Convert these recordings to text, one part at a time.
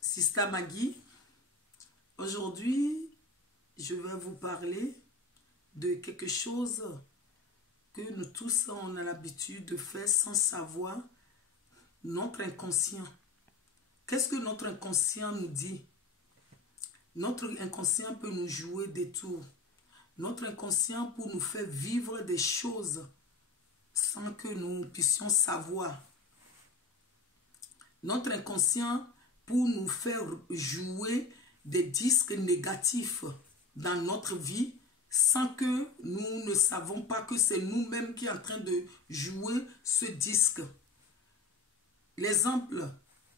Sista Maggie, aujourd'hui je vais vous parler de quelque chose que nous tous on a l'habitude de faire sans savoir, notre inconscient. Qu'est-ce que notre inconscient nous dit? Notre inconscient peut nous jouer des tours. Notre inconscient pour nous faire vivre des choses sans que nous puissions savoir. Notre inconscient pour nous faire jouer des disques négatifs dans notre vie sans que nous ne savons pas que c'est nous-mêmes qui sommes en train de jouer ce disque. L'exemple,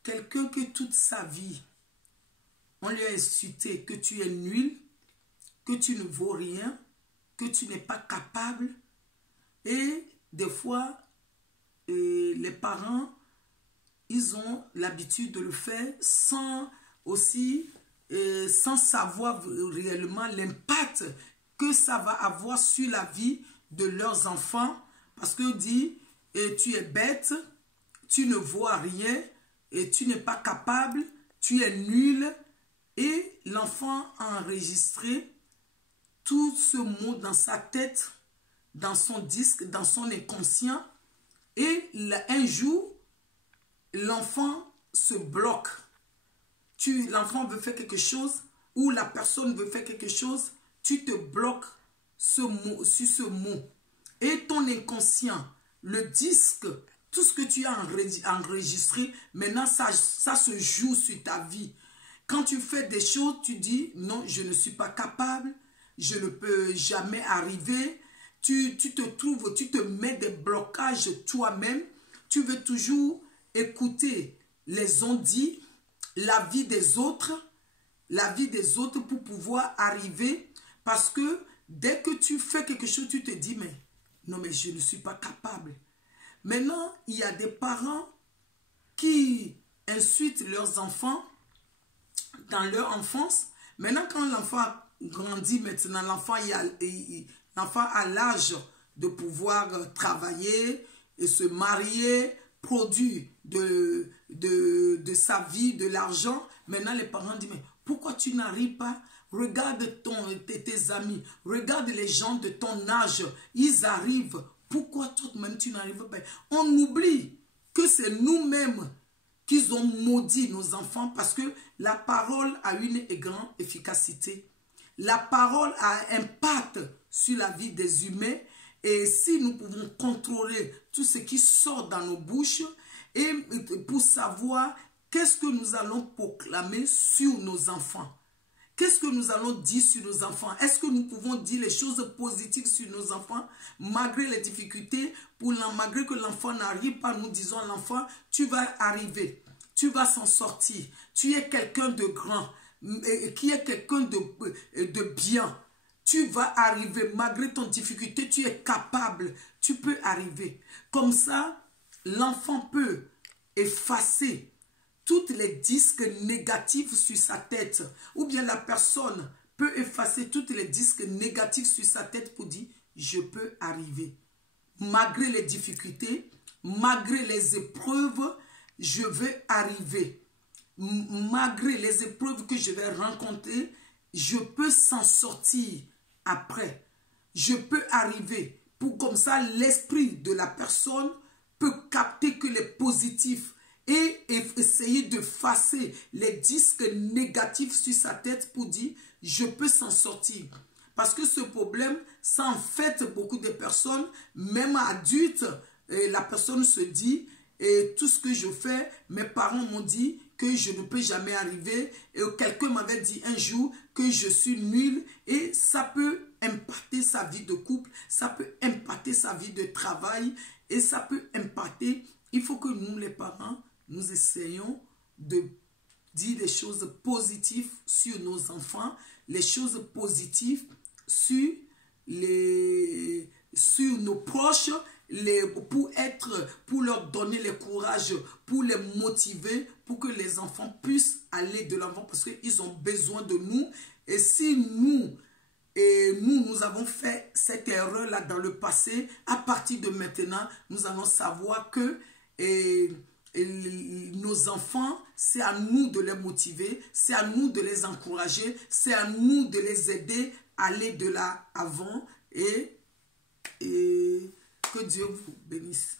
quelqu'un que toute sa vie, on lui a insulté que tu es nul, que tu ne vaux rien, que tu n'es pas capable. Et des fois, les parents, ils ont l'habitude de le faire sans savoir réellement l'impact que ça va avoir sur la vie de leurs enfants. Parce que dit, tu es bête, tu ne vaux rien, et tu n'es pas capable, tu es nul. Et l'enfant a enregistré tout ce mot dans sa tête, dans son disque, dans son inconscient. Et un jour, l'enfant se bloque. L'enfant veut faire quelque chose ou la personne veut faire quelque chose, tu te bloques sur ce mot. Et ton inconscient, le disque, tout ce que tu as enregistré, maintenant ça se joue sur ta vie. Quand tu fais des choses, tu dis non, je ne suis pas capable, je ne peux jamais arriver. Tu te mets des blocages toi-même. Tu veux toujours écouter les on-dit, la vie des autres pour pouvoir arriver. Parce que dès que tu fais quelque chose, tu te dis, mais non, mais je ne suis pas capable. Maintenant, il y a des parents qui insultent leurs enfants dans leur enfance. Maintenant, quand l'enfant grandit, maintenant, l'enfant a l'âge de pouvoir travailler et se marier, produire de sa vie, de l'argent. Maintenant, les parents disent, mais pourquoi tu n'arrives pas? Regarde tes amis, regarde les gens de ton âge, ils arrivent. Pourquoi toi-même tu n'arrives pas? On oublie que c'est nous-mêmes qu'ils ont maudit nos enfants parce que la parole a une grande efficacité. La parole a un impact sur la vie des humains. Et si nous pouvons contrôler tout ce qui sort dans nos bouches et pour savoir qu'est-ce que nous allons proclamer sur nos enfants. Qu'est-ce que nous allons dire sur nos enfants? Est-ce que nous pouvons dire les choses positives sur nos enfants malgré les difficultés? Malgré que l'enfant n'arrive pas, nous disons à l'enfant, tu vas arriver, tu vas s'en sortir. Tu es quelqu'un de grand, qui est quelqu'un de bien. Tu vas arriver, malgré ton difficulté, tu es capable, tu peux arriver. Comme ça, l'enfant peut effacer tous les disques négatifs sur sa tête. Ou bien la personne peut effacer tous les disques négatifs sur sa tête pour dire, je peux arriver. Malgré les difficultés, malgré les épreuves, je vais arriver. Malgré les épreuves que je vais rencontrer, je peux s'en sortir après. Je peux arriver. Comme ça, l'esprit de la personne peut capter que les positifs et essayer de effacer les disques négatifs sur sa tête pour dire, je peux s'en sortir. Parce que ce problème, ça en fait beaucoup de personnes, même adultes, la personne se dit, et tout ce que je fais, mes parents m'ont dit que je ne peux jamais arriver. Et quelqu'un m'avait dit un jour que je suis nul. Et ça peut impacter sa vie de couple, ça peut impacter sa vie de travail. Et ça peut impacter. Il faut que nous, les parents, nous essayons de dire des choses positives sur nos enfants, les choses positives sur nos proches, pour leur donner le courage, pour les motiver, pour que les enfants puissent aller de l'avant parce qu'ils ont besoin de nous. Et si nous avons fait cette erreur-là dans le passé, à partir de maintenant, nous allons savoir que nos enfants, c'est à nous de les motiver, c'est à nous de les encourager, c'est à nous de les aider à aller de là avant et que Dieu vous bénisse.